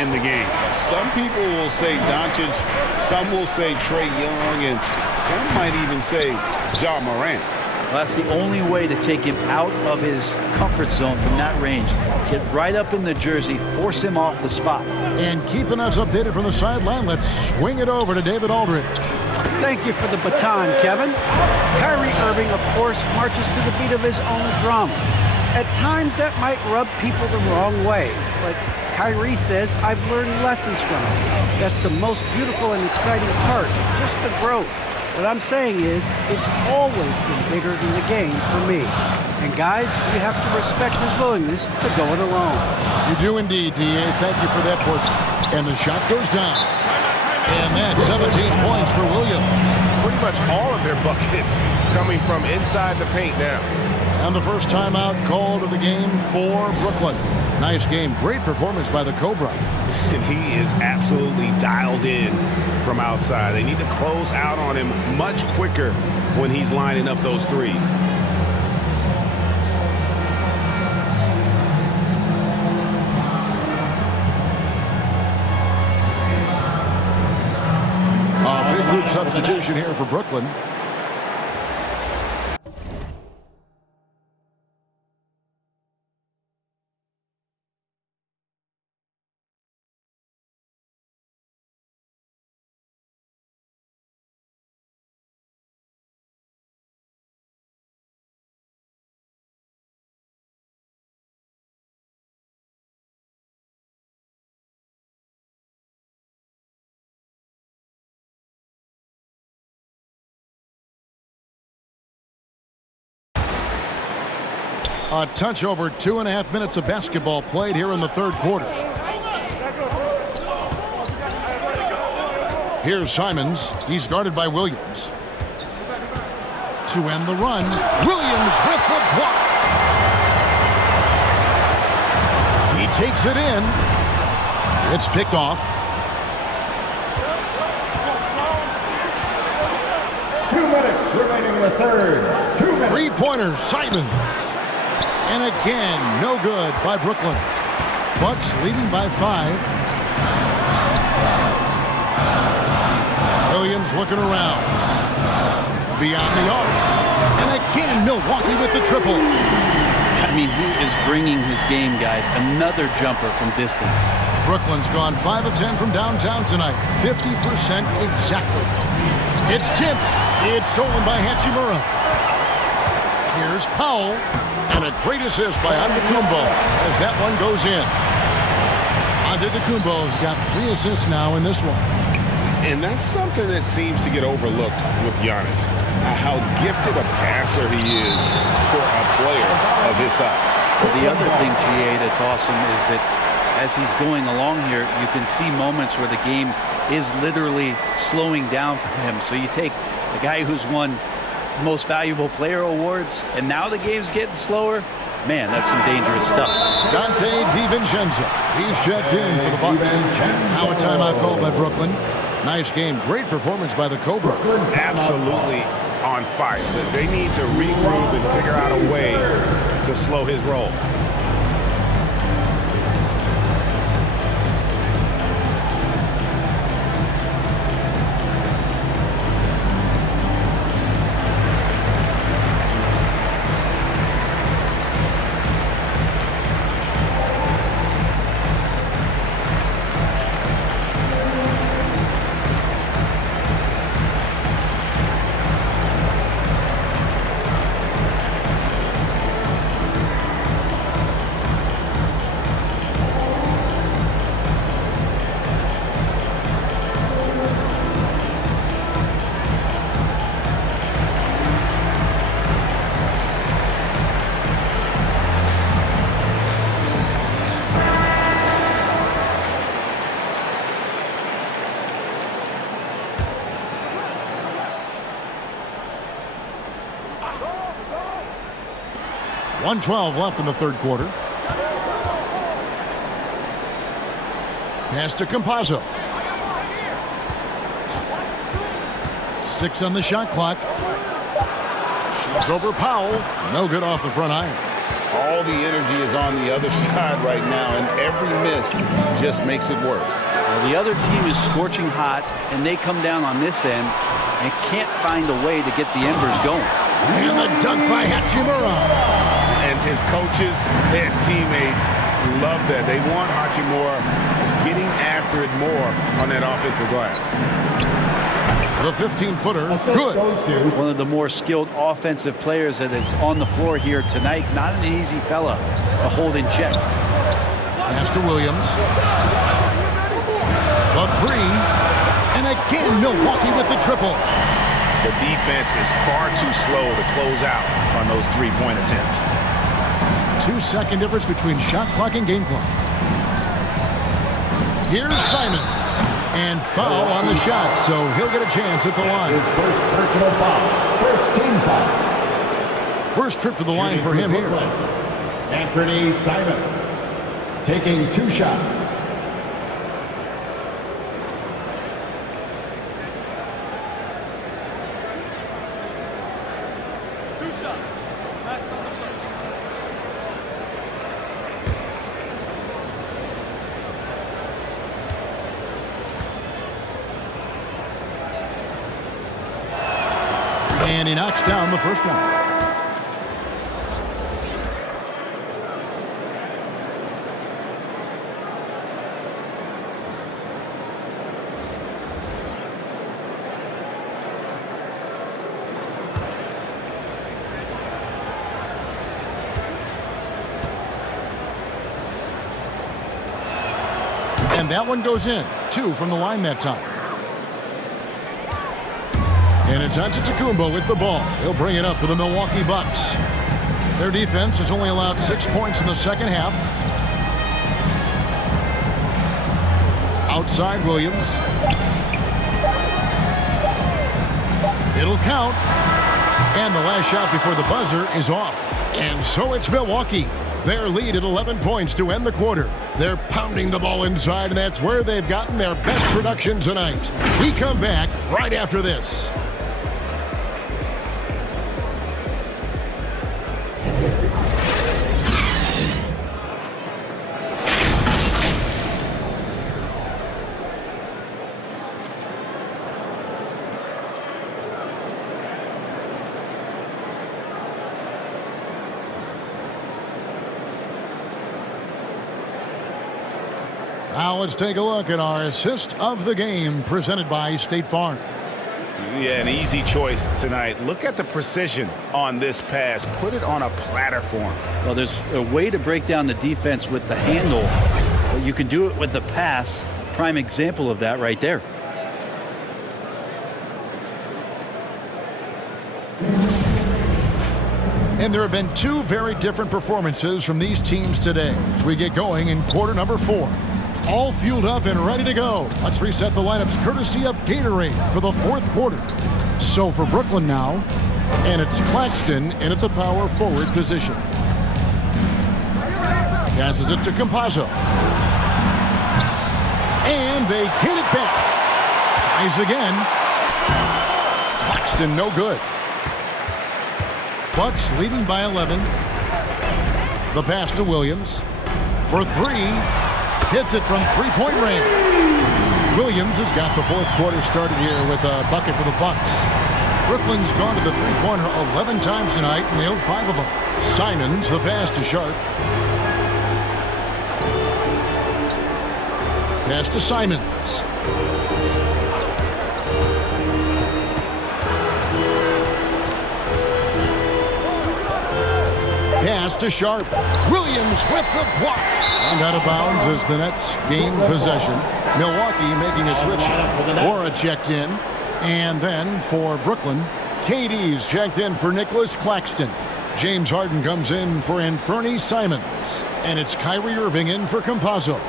in the game. Some people will say Doncic, some will say Trae Young, and some might even say Ja Morant. Well, that's the only way to take him out of his comfort zone from that range. Get right up in the jersey, force him off the spot. And keeping us updated from the sideline, let's swing it over to David Aldridge. Thank you for the baton, Kevin. Kyrie Irving, of course, marches to the beat of his own drum. At times, that might rub people the wrong way, but Kyrie says, I've learned lessons from it. That's the most beautiful and exciting part, just the growth. What I'm saying is, it's always been bigger than the game for me. And guys, we have to respect his willingness to go it alone. You do indeed, D.A. Thank you for that portrait. And the shot goes down. And that's 17 points for Williams. Pretty much all of their buckets coming from inside the paint now. And the first timeout called of the game for Brooklyn. Nice game. Great performance by the Cobra. And he is absolutely dialed in from outside. They need to close out on him much quicker when he's lining up those threes. A big group substitution here for Brooklyn. A touch over 2.5 minutes of basketball played here in the third quarter. Here's Simons. He's guarded by Williams. To end the run, Williams with the block. He takes it in. It's picked off. 2 minutes remaining in the third. 2 minutes. Three-pointer, Simons. And again, no good by Brooklyn. Bucks leading by 5. Williams looking around. Beyond the arc. And again, Milwaukee with the triple. I mean, he is bringing his game, guys. Another jumper from distance. Brooklyn's gone 5 of 10 from downtown tonight. 50% exactly. It's tipped. It's stolen by Hachimura. Here's Powell. And a great assist by Antetokounmpo as that one goes in. Antetokounmpo's got 3 assists now in this one. And that's something that seems to get overlooked with Giannis. How gifted a passer he is for a player of his size. Well, the other thing, GA, that's awesome is that as he's going along here, you can see moments where the game is literally slowing down for him. So you take the guy who's won most valuable player awards, and now the game's getting slower. Man, that's some dangerous stuff. Dante DiVincenzo. He's checked in for the Bucks. Now a timeout called by Brooklyn. Nice game. Great performance by the Cobra. Absolutely on fire. They need to regroup and figure out a way to slow his roll. .112 left in the third quarter. Pass to Campazzo. 6 on the shot clock. Shoots over Powell. No good off the front iron. All the energy is on the other side right now, and every miss just makes it worse. Well, the other team is scorching hot, and they come down on this end and can't find a way to get the embers going. And the dunk by Hachimura. And his coaches and teammates love that. They want Hachimura getting after it more on that offensive glass. The 15-footer, Assist good. goes to One of the more skilled offensive players that is on the floor here tonight. Not an easy fella to hold in check. Pass to Williams. The three. And again, Milwaukee with the triple. The defense is far too slow to close out on those three-point attempts. 2-second difference between shot clock and game clock. Here's Simons. And foul on the shot, so he'll get a chance at the line. his first personal foul. First team foul. First trip to the line for him here. Anthony Simons taking 2 shots. And he knocks down the first one. And that one goes in. 2 from the line that time. And it's Antetokounmpo with the ball. He'll bring it up for the Milwaukee Bucks. Their defense has only allowed 6 points in the second half. Outside Williams. It'll count. And the last shot before the buzzer is off. And so it's Milwaukee. Their lead at 11 points to end the quarter. They're pounding the ball inside, and that's where they've gotten their best production tonight. We come back right after this. Now let's take a look at our assist of the game presented by State Farm. Yeah, an easy choice tonight. Look at the precision on this pass. Put it on a platter for him. Well, there's a way to break down the defense with the handle, but you can do it with the pass. Prime example of that right there. And there have been 2 very different performances from these teams today as we get going in quarter number 4. All fueled up and ready to go. Let's reset the lineups courtesy of Gatorade for the 4th quarter. So for Brooklyn now, and it's Claxton in at the power forward position. Passes it to Campazzo. And they hit it back. Tries again. Claxton no good. Bucks leading by 11. The pass to Williams. For 3. Hits it from 3-point range. Williams has got the 4th quarter started here with a bucket for the Bucks. Brooklyn's gone to the 3-pointer 11 times tonight, nailed 5 of them. Simons, the pass to Sharp. Pass to Simons. Pass to Sharp. Williams with the block. And out of bounds as the Nets gain possession. Milwaukee making a switch. Wara checked in. And then for Brooklyn, KD's checked in for Nicholas Claxton. James Harden comes in for Anthony Simons. And it's Kyrie Irving in for Campazzo.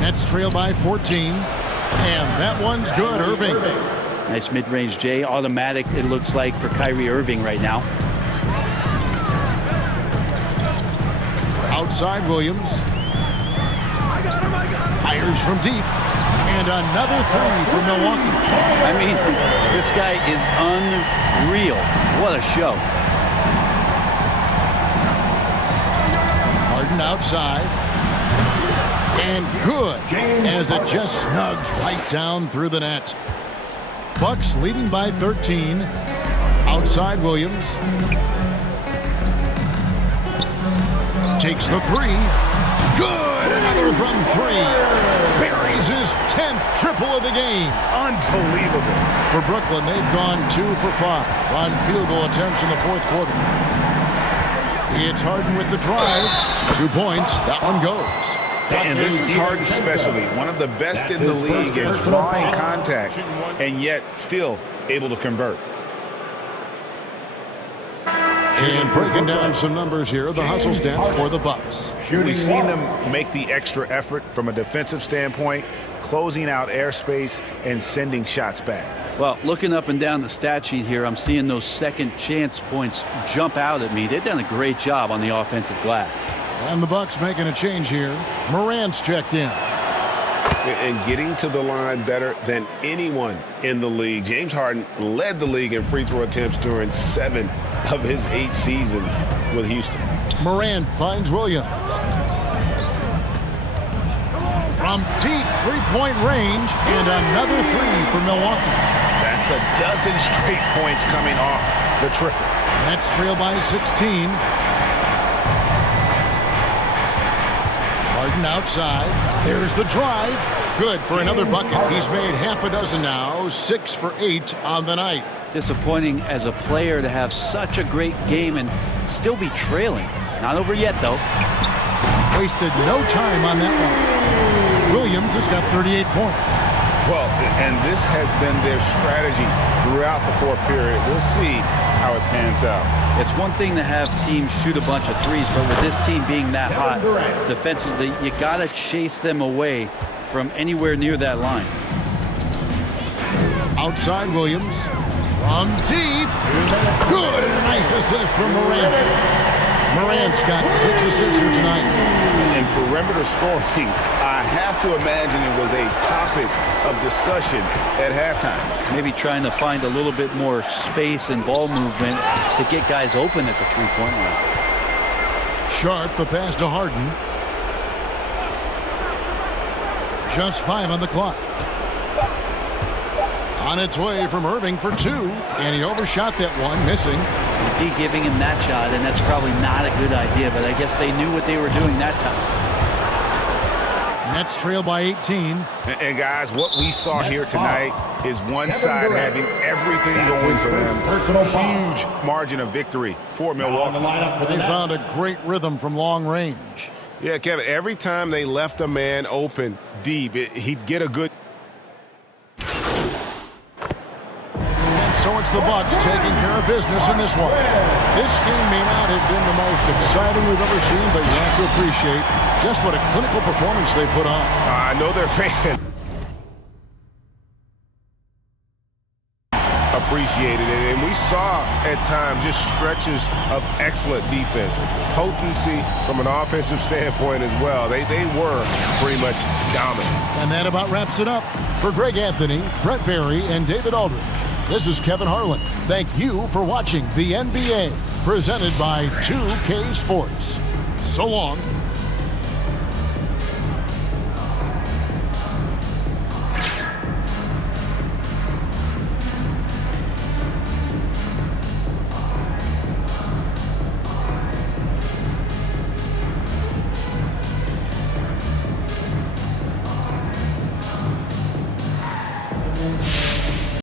Nets trail by 14. And that one's good, Irving. Nice mid-range J. Automatic, it looks like, for Kyrie Irving right now. Outside Williams. Fires from deep. And another three for Milwaukee. I mean, this guy is unreal. What a show. Harden outside. And good, as it just snugs right down through the net. Bucks leading by 13. Outside Williams. Takes the three. Good, another from three. Buries his 10th triple of the game. Unbelievable. For Brooklyn, they've gone 2 for 5 on field goal attempts in the fourth quarter. It's Harden with the drive. 2 points. That one goes. And this is Harden especially, one of the best in the league in drawing contact, and yet still able to convert. And breaking down some numbers here, the hustle stats for the Bucks. We've seen them make the extra effort from a defensive standpoint, closing out airspace and sending shots back. Well, looking up and down the stat sheet here, I'm seeing those second chance points jump out at me. They've done a great job on the offensive glass. And the Bucks making a change here. Morant's checked in. And getting to the line better than anyone in the league. James Harden led the league in free throw attempts during 7 of his 8 seasons with Houston. Morant finds Williams. From deep three-point range, and another three for Milwaukee. That's a dozen straight points coming off the triple. Nets trail by 16. Harden outside. There's the drive. Good for another bucket. He's made half a dozen now. 6 for 8 on the night. Disappointing as a player to have such a great game and still be trailing. Not over yet, though. Wasted no time on that one. Williams has got 38 points. Well, and this has been their strategy throughout the fourth period. We'll see how it pans out. It's one thing to have teams shoot a bunch of threes, but with this team being that hot defensively, you got to chase them away from anywhere near that line. Outside Williams. From deep. Good, and a nice assist from Morant. Morant's got 6 assists here tonight. In perimeter scoring, I have to imagine it was a topic of discussion at halftime. Maybe trying to find a little bit more space and ball movement to get guys open at the three-point line. Sharp, the pass to Harden. Just 5 on the clock. On its way from Irving for 2, and he overshot that one, missing. D giving him that shot, and that's probably not a good idea, but I guess they knew what they were doing that time. Nets trail by 18. And guys, what we saw here tonight is one side having everything going for them. Huge margin of victory for Milwaukee. They found a great rhythm from long range. Yeah, Kevin, every time they left a man open deep, he'd get a good... So it's the Bucks taking care of business in this one. This game may not have been the most exciting we've ever seen, but you have to appreciate just what a clinical performance they put on. I know their fans appreciated it, and we saw at times just stretches of excellent defense, potency from an offensive standpoint as well. They were pretty much dominant. And that about wraps it up. For Greg Anthony, Brett Barry, and David Aldridge, this is Kevin Harlan. Thank you for watching the NBA, presented by 2K Sports. So long.